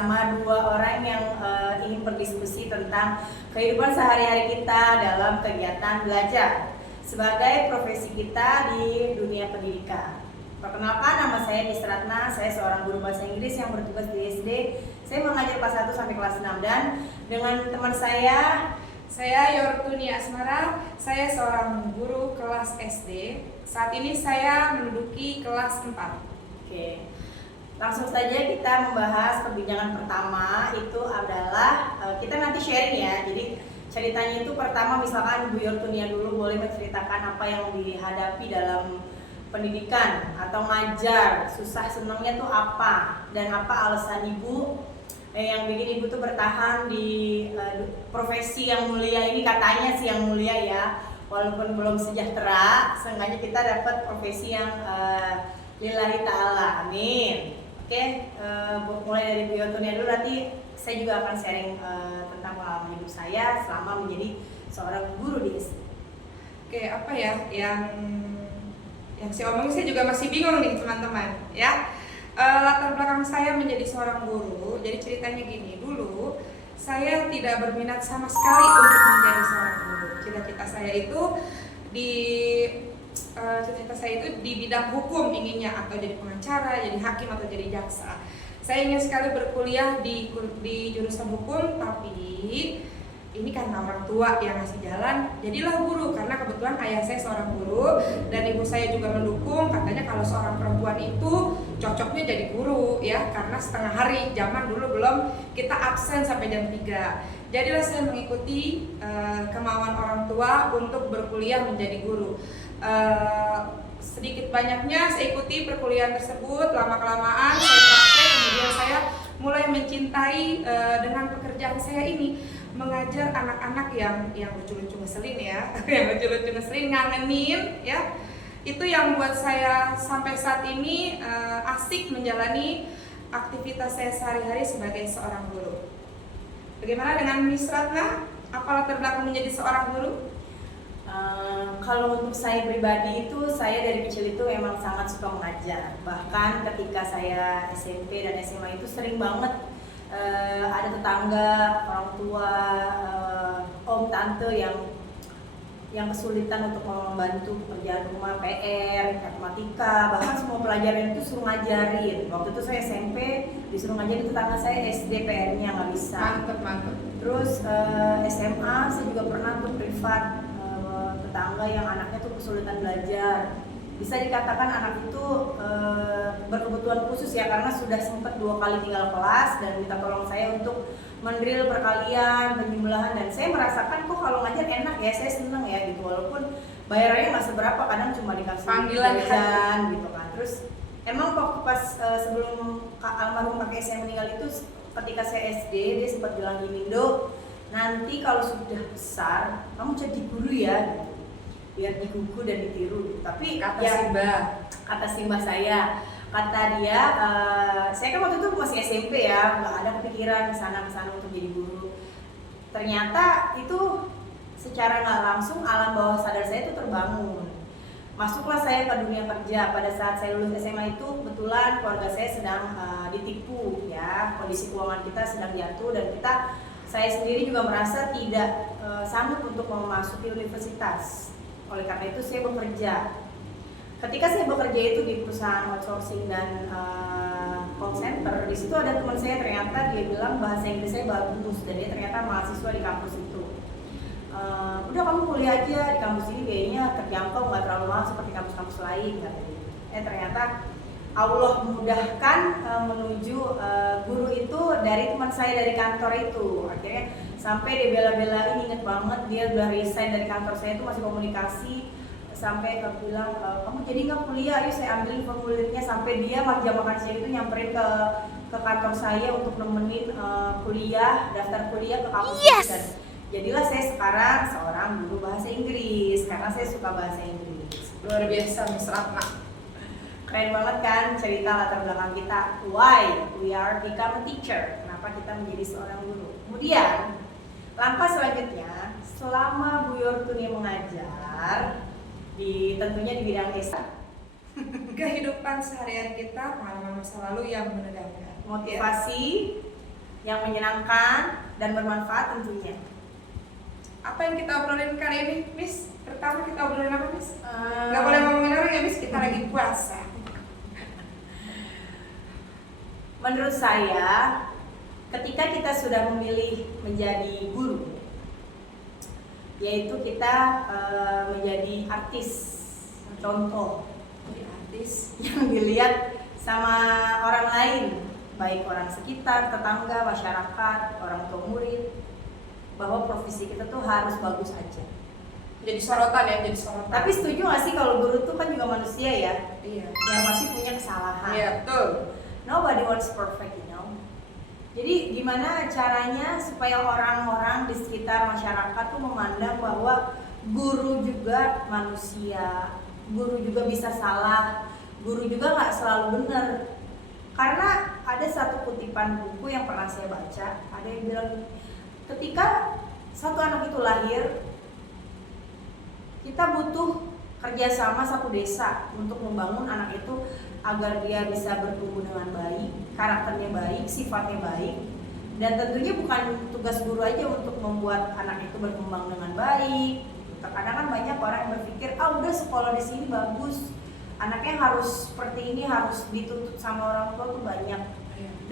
bersama dua orang yang ingin berdiskusi tentang kehidupan sehari-hari kita dalam kegiatan belajar sebagai profesi kita di dunia pendidikan. Perkenalkan, nama saya Miss Ratna, saya seorang guru bahasa Inggris yang bertugas di SD. Saya mengajar kelas 1 sampai kelas 6 dan dengan teman saya Yortuni Asmara, saya seorang guru kelas SD. Saat ini saya menduduki kelas 4. Oke. Langsung saja kita membahas perbincangan pertama, itu adalah kita nanti sharing ya. Jadi ceritanya itu pertama misalkan Bu Yortunia dulu boleh menceritakan apa yang dihadapi dalam pendidikan atau ngajar, susah senangnya tuh apa dan apa alasan Ibu yang bikin Ibu tuh bertahan di profesi yang mulia ini, katanya sih yang mulia ya, walaupun belum sejahtera, seenggaknya kita dapat profesi yang lillahi ta'ala, amin. Oke, mulai dari Bu Yortunia dulu, nanti saya juga akan sharing tentang pengalaman hidup saya selama menjadi seorang guru di SD. Oke, apa ya yang saya omongin, saya juga masih bingung nih teman-teman ya. Latar belakang saya menjadi seorang guru, jadi ceritanya gini, dulu saya tidak berminat sama sekali untuk menjadi seorang guru. Cita-cita saya itu di bidang hukum inginnya, atau jadi pengacara, jadi hakim, atau jadi jaksa. Saya ingin sekali berkuliah di jurusan hukum, tapi ini karena orang tua yang ngasih jalan, jadilah guru. Karena kebetulan ayah saya seorang guru dan ibu saya juga mendukung. Katanya kalau seorang perempuan itu cocoknya jadi guru ya, karena setengah hari, zaman dulu belum kita absen sampai jam 3. Jadilah saya mengikuti kemauan orang tua untuk berkuliah menjadi guru. Sedikit banyaknya saya ikuti perkuliahan tersebut, lama-kelamaan saya praktek, kemudian saya mulai mencintai dengan pekerjaan saya ini, mengajar anak-anak yang lucu-lucu ngeselin ya, yang lucu-lucu ngeselin, ngangenin ya. Itu yang buat saya sampai saat ini asik menjalani aktivitas saya sehari-hari sebagai seorang guru. Bagaimana dengan Miss Ratna? Apa latar belakang menjadi seorang guru? Kalau untuk saya pribadi itu, saya dari kecil itu emang sangat suka mengajar. Bahkan ketika saya SMP dan SMA itu sering banget ada tetangga, orang tua, om, tante yang kesulitan untuk membantu pekerjaan rumah, PR, matematika, bahkan semua pelajaran itu suruh ngajarin. Waktu itu saya SMP disuruh ngajarin, tetangga saya SD PR-nya nggak bisa. Mantep. Terus SMA saya juga pernah tuh privat tetangga yang anaknya tuh kesulitan belajar. Bisa dikatakan anak itu berkebutuhan khusus ya, karena sudah sempat 2 kali tinggal kelas dan minta tolong saya untuk mendrill perkalian, penjumlahan, dan saya merasakan kok kalau ngajar enak ya, saya seneng ya gitu, walaupun bayarannya nggak seberapa, kadang cuma dikasih panggilan gitu kan. Terus emang waktu pas sebelum almarhum kakek saya meninggal itu, ketika saya SD, dia sempat bilang gini, "Dok, nanti kalau sudah besar kamu jadi guru ya, gitu, biar digugu dan ditiru." Tapi kata Simbah saya, kata dia, saya kan waktu itu masih SMP ya, nggak ada kepikiran kesana untuk jadi guru. Ternyata itu secara nggak langsung alam bawah sadar saya itu terbangun. Masuklah saya ke dunia kerja. Pada saat saya lulus SMA itu kebetulan keluarga saya sedang ditipu ya, kondisi keuangan kita sedang jatuh, dan saya sendiri juga merasa tidak sanggup untuk memasuki universitas. Oleh karena itu saya bekerja. Ketika saya bekerja itu di perusahaan outsourcing dan call center, di situ ada teman saya, ternyata dia bilang bahasa Inggris saya bagus dan dia ternyata mahasiswa di kampus itu. Udah kamu kuliah aja di kampus ini, kayaknya terjangkau, nggak terlalu mahal seperti kampus-kampus lain, katanya. Ternyata Allah memudahkan menuju guru itu dari teman saya dari kantor itu. Akhirnya sampai dia bela-belain, inget banget dia udah resign dari kantor saya itu, masih komunikasi sampai bilang, "Kamu jadi nggak kuliah? Ayo saya ambilin formulirnya." Sampai dia jam makan siang itu nyamperin ke kantor saya untuk nemenin kuliah, daftar kuliah ke kampus. Yes! Dan jadilah saya sekarang seorang guru bahasa Inggris karena saya suka bahasa Inggris. Luar biasa Miss Ratna. Keren banget kan cerita latar belakang kita, why we are become a teacher, kenapa kita menjadi seorang guru. Kemudian langkah selanjutnya, selama Bu Yortunia mengajar tentunya di bidang desa, kehidupan sehari-hari kita, pengalaman masa lalu yang menegangkan, motivasi yang menyenangkan dan bermanfaat tentunya. Apa yang kita obrolin kali ini, Miss? Pertama kita obrolin apa, Miss? Nggak boleh ngomongin orang ya, Miss, kita lagi puasa. Menurut saya, ketika kita sudah memilih menjadi guru, yaitu kita menjadi artis, contoh Jadi artis. yang dilihat sama orang lain, baik orang sekitar, tetangga, masyarakat, orang tua murid, bahwa profesi kita tuh harus bagus aja. Jadi sorotan ya, jadi sorotan. Tapi setuju gak sih kalau guru tuh kan juga manusia ya, Iya. yang pasti punya kesalahan. Iya, betul. Nobody wants perfect, you know. Jadi gimana caranya supaya orang-orang di sekitar masyarakat tuh memandang bahwa guru juga manusia, guru juga bisa salah, guru juga nggak selalu benar. Karena ada satu kutipan buku yang pernah saya baca, ada yang bilang ketika satu anak itu lahir, kita butuh kerjasama satu desa untuk membangun anak itu agar dia bisa bertumbuh dengan baik, karakternya baik, sifatnya baik. Dan tentunya bukan tugas guru aja untuk membuat anak itu berkembang dengan baik. Terkadang kan banyak orang yang berpikir, udah sekolah di sini bagus, anaknya harus seperti ini, harus dituntut sama orang tua tuh banyak.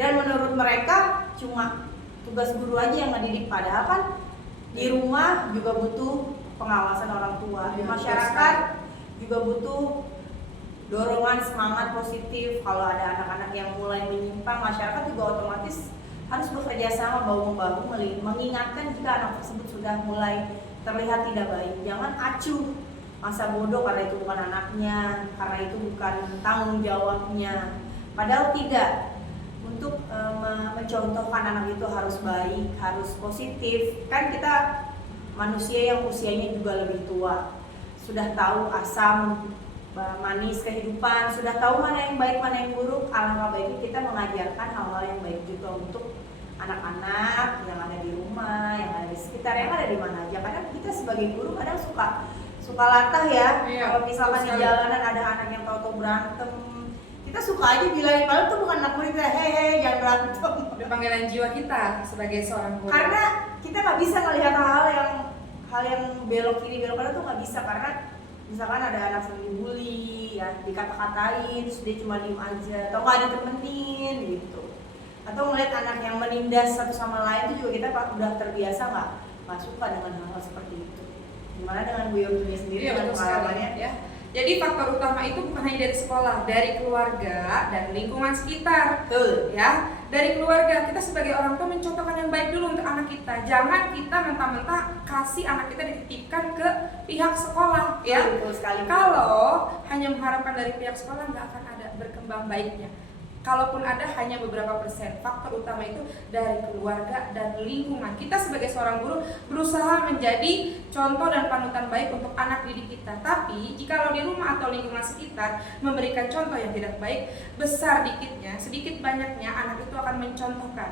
Dan menurut mereka cuma tugas guru aja yang ngedidik, padahal kan di rumah juga butuh pengawasan orang tua, di masyarakat juga butuh dorongan semangat positif. Kalau ada anak-anak yang mulai menyimpang, masyarakat juga otomatis harus bekerja sama bahu-membahu mengingatkan jika anak tersebut sudah mulai terlihat tidak baik. Jangan acuh masa bodoh karena itu bukan anaknya, karena itu bukan tanggung jawabnya. Padahal tidak. Untuk mencontohkan anak itu harus baik, harus positif. Kan kita manusia yang usianya juga lebih tua, sudah tahu asam manis kehidupan, sudah tahu mana yang baik, mana yang buruk. Alangkah baiknya kita mengajarkan hal-hal yang baik juga untuk anak-anak yang ada di rumah, yang ada di sekitar, yang ada di mana aja. Karena kita sebagai guru kadang suka latah ya. Kalau misalkan di jalanan ada anak yang tahu-tahu berantem, kita suka aja bilangin, padahal itu bukan anak murid, hehe jangan berantem. Udah panggilan jiwa kita sebagai seorang guru. Karena kita nggak bisa melihat hal yang belok kiri belok kanan tuh nggak bisa, karena misalkan ada anak yang dibully, ya dikata-katain, terus dia cuma diem aja, atau nggak ditemenin gitu, atau melihat anak yang menindas satu sama lain, itu juga kita udah terbiasa nggak suka dengan hal-hal seperti itu. Gimana dengan Bu Yogi sendiri dengan pengalamannya? Ya. Jadi faktor utama itu bukan hanya dari sekolah, dari keluarga dan lingkungan sekitar. Betul. Ya, dari keluarga kita sebagai orang tua mencontohkan yang baik dulu untuk anak kita. Jangan kita mentah-mentah kasih anak kita dititipkan ke pihak sekolah. Ya, betul sekali. Kalau hanya mengharapkan dari pihak sekolah nggak akan ada berkembang baiknya. Kalaupun ada hanya beberapa persen. Faktor utama itu dari keluarga dan lingkungan. Kita sebagai seorang guru berusaha menjadi contoh dan panutan baik untuk anak didik kita. Tapi jika di rumah atau lingkungan sekitar memberikan contoh yang tidak baik, besar dikitnya, sedikit banyaknya anak itu akan mencontohkan.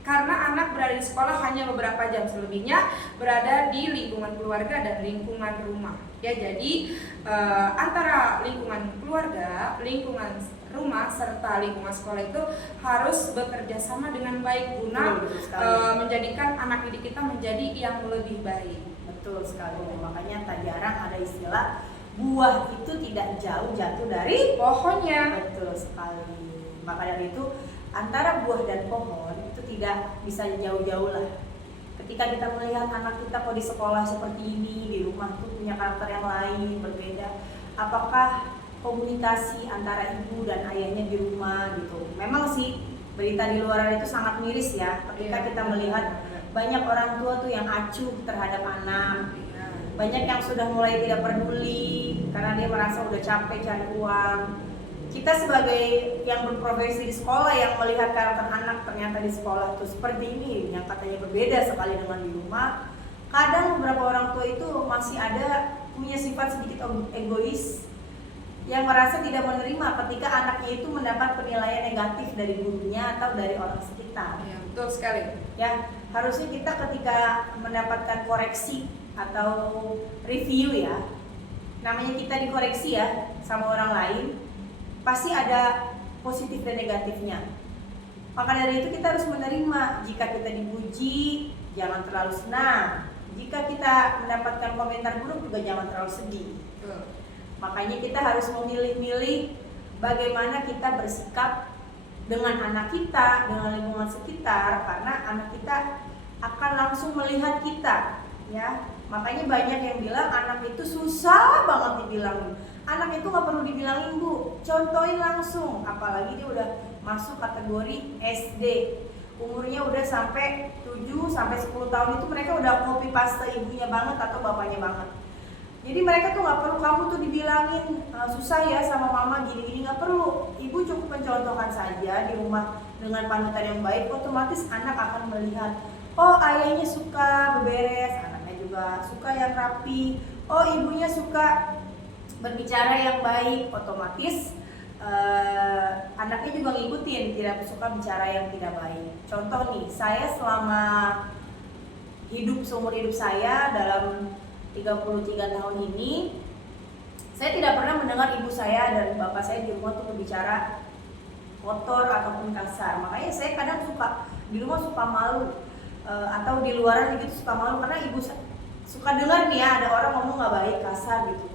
Karena anak berada di sekolah hanya beberapa jam, selebihnya berada di lingkungan keluarga dan lingkungan rumah. Ya, jadi antara lingkungan keluarga, lingkungan rumah serta lingkungan sekolah itu harus bekerja sama dengan baik guna menjadikan anak didik kita menjadi yang lebih baik. Betul sekali. Makanya tak jarang ada istilah buah itu tidak jauh jatuh dari pohonnya. Betul sekali. Maka dari itu antara buah dan pohon itu tidak bisa jauh-jauh lah. Ketika kita melihat anak kita kok di sekolah seperti ini, di rumah tuh punya karakter yang lain, berbeda. Apakah komunikasi antara ibu dan ayahnya di rumah gitu? Memang sih berita di luar itu sangat miris ya. Ketika kita melihat banyak orang tua tuh yang acuh terhadap anak. Banyak yang sudah mulai tidak peduli karena dia merasa udah capek cari uang. Kita sebagai yang berprofesi di sekolah yang melihat karakter anak ternyata di sekolah itu seperti ini, yang katanya berbeda sekali dengan di rumah. Kadang beberapa orang tua itu masih ada punya sifat sedikit egois, yang merasa tidak menerima ketika anaknya itu mendapat penilaian negatif dari gurunya atau dari orang sekitar. Ya, betul sekali. Ya, harusnya kita ketika mendapatkan koreksi atau review ya, namanya kita dikoreksi ya sama orang lain, pasti ada positif dan negatifnya. Maka dari itu kita harus menerima. Jika kita dipuji, jangan terlalu senang. Jika kita mendapatkan komentar buruk juga jangan terlalu sedih. Makanya kita harus memilih-milih bagaimana kita bersikap dengan anak kita, dengan lingkungan sekitar, karena anak kita akan langsung melihat kita, ya. Makanya banyak yang bilang anak itu susah banget dibilangin. Anak itu nggak perlu dibilangin, Bu, contohin langsung. Apalagi dia udah masuk kategori SD, umurnya udah sampai 7 sampai 10 tahun, itu mereka udah copy paste ibunya banget atau bapaknya banget. Jadi mereka tuh nggak perlu kamu tuh dibilangin susah ya sama mama gini-gini, nggak perlu. Ibu cukup mencontohkan saja di rumah dengan panutan yang baik, otomatis anak akan melihat, oh ayahnya suka beberes, anaknya juga suka yang rapi. Oh ibunya suka berbicara yang baik, otomatis anaknya juga ngikutin, tidak suka bicara yang tidak baik. Contoh nih, saya selama seumur hidup saya dalam 33 tahun ini, saya tidak pernah mendengar ibu saya dan bapak saya di rumah tuh berbicara kotor ataupun kasar. Makanya saya kadang di rumah suka malu, atau di luaran gitu suka malu, karena ibu suka dengar nih ya, ada orang ngomong nggak baik, kasar gitu.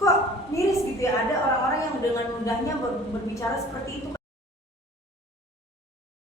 Kok miris gitu ya, ada orang-orang yang dengan mudahnya berbicara seperti itu.